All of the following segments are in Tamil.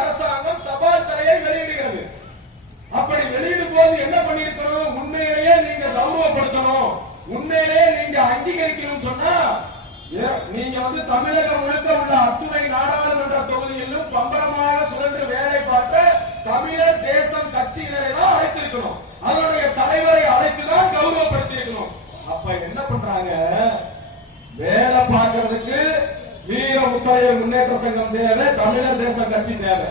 அரசாங்கம் தபால் தலையை வெளியிடுகிறது. அப்படி வெளியிடும் போது என்ன பண்ணிருக்கணும்? உண்மையிலேயே நீங்க கௌரவப்படுத்தணும், உண்மையிலேயே நீங்க அங்கீகரிக்கணும். சொன்னா நீங்க தமிழகம் முழுக்க உள்ள அத்துணை நாடாளுமன்ற தொகுதியிலும் பம்பரமாக சுழன்று வேலை பார்த்த தமிழர் தேசம் கட்சியினரை தான் அழைத்திருக்கணும், அதனுடைய தலைவரை அழைத்துதான் கௌரவப்படுத்தியிருக்கணும். அப்ப என்ன பண்றாங்க? வேலை பார்க்கறதுக்கு வீர முத்தரையர் முன்னேற்ற சங்கம் தேவை, தமிழர் தேசம் கட்சி தேவை.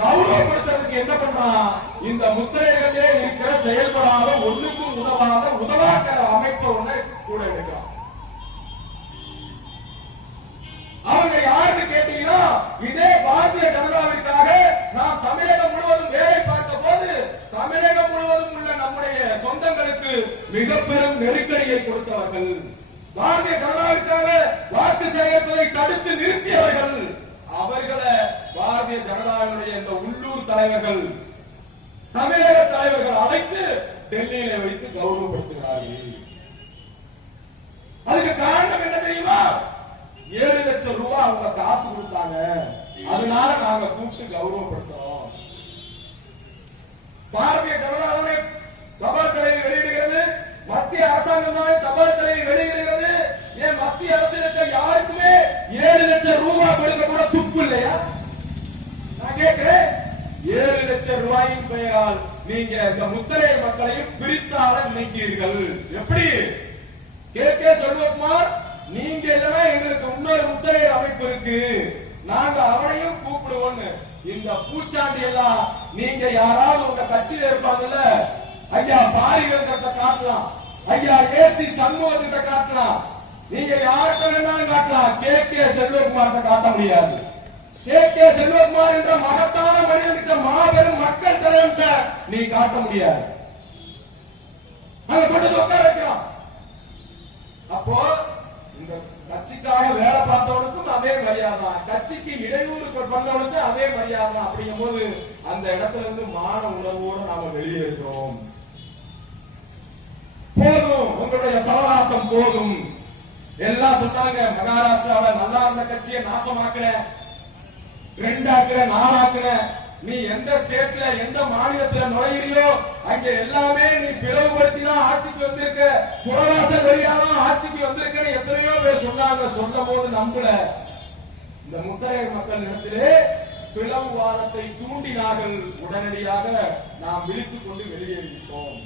கௌரவப்படுத்துறதுக்கு என்ன பண்றான்? இந்த முத்திரைகளே இருக்கிற செயல்படாத ஒண்ணுக்கும் உதவாத உதவாக்கிற அமைப்பை ஒண்ணு கூட எடுக்கிறான். அவங்க யாருன்னு கேட்டீங்கன்னா, இதே பாரதிய ஜனதாவிற்காக நாம் தமிழகம் முழுவதும் வேலை பார்த்த போது தமிழகம் முழுவதும் உள்ள நம்முடைய சொந்தங்களுக்கு மிக பெரும் நெருக்கடியை கொடுத்தவர்கள், பாரதிய ஜனதாவிற்காக வாக்கு சேகரிப்பதை தடுத்து நிறுத்தியவர்கள், அவர்களை பாரதிய ஜனதாவினுடைய இந்த உள்ளூர் தலைவர்கள், தமிழக தலைவர்கள் அழைத்து டெல்லியில வைத்து கௌரவப்படுத்துகிறார்கள். அதுக்கு காரணம் என்ன தெரியுமா? 7 லட்சம் ரூபாய் அவங்க காசு கொடுத்தாங்க, அதனால நாங்க கூப்பிட்டு கௌரவப்படுத்துறோம். பாரதிய ஜனதாவுடைய தபால் தலையை வெளியிடுகிறது, மத்திய அரசாங்கம் தான் தபால் தலையை வெளியிடுகிறது. ஏன் மத்திய அரசு யாருக்குமே 7 லட்சம் ரூபாய் கொடுக்க கூட துப்பு இல்லையா? நான் கேட்கிறேன், 7 லட்சம் ரூபாயின் பெயரால் நீங்க இந்த முத்தரைய மக்களையும் பிரித்தால நினைக்கிறீர்கள். எப்படி? கே செல்வகுமார், நீங்க இல்லைன்னா எங்களுக்கு இன்னொரு முத்தரையர் அமைப்பு இருக்கு, நாங்க அவனையும் கூப்பிடுவோம். இந்த பூச்சாண்டி எல்லாம் நீங்க யாராவது உங்க கட்சியில இருப்பாங்கல்ல, ஐயா பாரிகள் கிட்ட காட்டலாம், ஐயா ஏசி சண்முகத்திட்ட காட்டலாம், நீங்க யார்கிட்ட வேணாலும் காட்டலாம், கே செல்வகுமார்கிட்ட காட்ட முடியாது. கே செல்வகுமார் என்ற மகத்தான மனிதனுக்கு மாபெரும் மக்கள் தலைவர்கிட்ட நீ காட்ட முடியாது. அங்க கொண்டு உட்கார வைக்கலாம். அப்போ இந்த கட்சிக்காக வேலை பார்த்தவனுக்கும் அதே மரியாதை, கட்சிக்கு இடையூறு பண்ணவனுக்கு அதே மரியாதை. அப்படிங்கும் போது அந்த இடத்துல இருந்து மான உணர்வோடு நாம வெளியேறுகிறோம். போதும், உங்களுடைய சவகாசம் போதும். எல்லாம் சொன்னாங்க, மகாராஷ்டிராவில் நல்லா இருந்த கட்சியை நாசமாக்குற, 2 ஆக்குற, 4 ஆக்குற, நீ எந்த ஸ்டேட்ல எந்த மாநிலத்துல நுழையிறியோ அங்க எல்லாமே நீ பிளவுபடுத்திதான் ஆட்சிக்கு வந்திருக்க, புறவாசல் வழியாதான் ஆட்சிக்கு வந்திருக்கன்னு எத்தனையோ பேர் சொன்னாங்க. சொல்லும் போது நம்பல. இந்த முத்தரையர் மக்கள் இடத்திலே பிளவுவாதத்தை தூண்டினார்கள். உடனடியாக நாம் விழித்துக் கொண்டு வெளியேறிவிட்டோம்.